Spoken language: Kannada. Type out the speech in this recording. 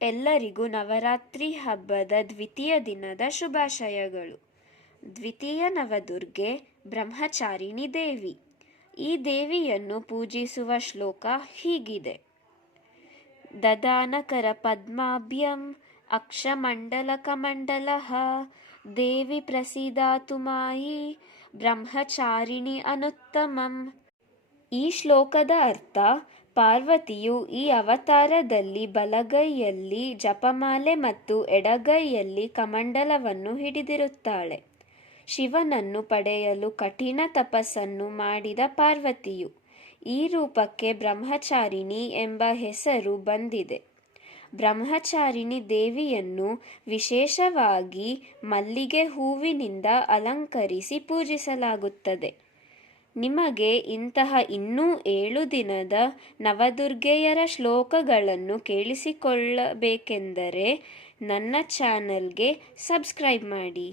ಎಲ್ಲರಿಗೂ ನವರಾತ್ರಿ ಹಬ್ಬದ ದ್ವಿತೀಯ ದಿನದ ಶುಭಾಶಯಗಳು. ದ್ವಿತೀಯ ನವದುರ್ಗೆ ಬ್ರಹ್ಮಚಾರಿಣಿ ದೇವಿ. ಈ ದೇವಿಯನ್ನು ಪೂಜಿಸುವ ಶ್ಲೋಕ ಹೀಗಿದೆ: ದದಾನಕರ ಪದ್ಮಾಭ್ಯಂ ಅಕ್ಷಮಂಡಲಕಮಂಡಲಃ ದೇವಿ ಪ್ರಸೀದಾತು ಮಾಯಿ ಬ್ರಹ್ಮಚಾರಿಣಿ ಅನುತ್ತಮಂ. ಈ ಶ್ಲೋಕದ ಅರ್ಥ: ಪಾರ್ವತಿಯು ಈ ಅವತಾರದಲ್ಲಿ ಬಲಗೈಯಲ್ಲಿ ಜಪಮಾಲೆ ಮತ್ತು ಎಡಗೈಯಲ್ಲಿ ಕಮಂಡಲವನ್ನು ಹಿಡಿದಿರುತ್ತಾಳೆ. ಶಿವನನ್ನು ಪಡೆಯಲು ಕಠಿಣ ತಪಸ್ಸನ್ನು ಮಾಡಿದ ಪಾರ್ವತಿಯು. ಈ ರೂಪಕ್ಕೆ ಬ್ರಹ್ಮಚಾರಿಣಿ ಎಂಬ ಹೆಸರು ಬಂದಿದೆ. ಬ್ರಹ್ಮಚಾರಿಣಿ ದೇವಿಯನ್ನು ವಿಶೇಷವಾಗಿ ಮಲ್ಲಿಗೆ ಹೂವಿನಿಂದ ಅಲಂಕರಿಸಿ ಪೂಜಿಸಲಾಗುತ್ತದೆ. ನಿಮಗೆ ಇಂತಹ ಇನ್ನೂ 7 ದಿನದ ನವದುರ್ಗೆಯರ ಶ್ಲೋಕಗಳನ್ನು ಕೇಳಿಸಿಕೊಳ್ಳಬೇಕೆಂದರೆ ನನ್ನ ಚಾನಲ್ಗೆ ಸಬ್ಸ್ಕ್ರೈಬ್ ಮಾಡಿ.